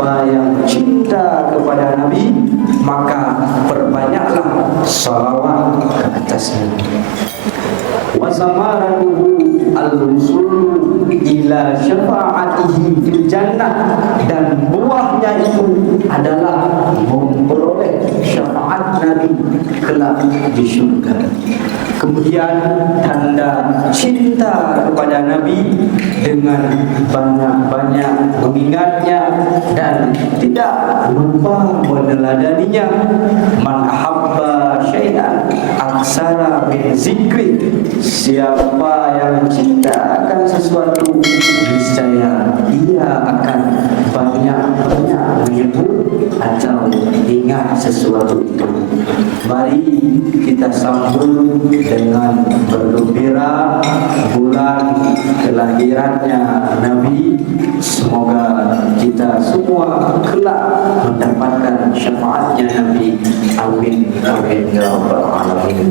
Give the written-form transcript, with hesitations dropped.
siapa yang cinta kepada Nabi, maka perbanyaklah salawat ke atasnya. Wa samaratuhu al-wusul ila syafa'atihi fil jannah, dan buahnya itu adalah memperoleh syafaat Nabi kelak di syurga. Kemudian tanda cinta kepada Nabi dengan banyak-banyak mengingatnya dan tidak lupa meneladaninya. Man ahabba syai'an aksara min zikri, siapa yang cinta akan sesuatu, niscaya ia akan banyak-banyak menyebut atau ingat sesuatu itu. Mari kita sambut dengan bergembira bulan kelahirannya Nabi. Semoga kita semua kelak mendapatkan syafaatnya Nabi. Amin amin ya rabbal alamin.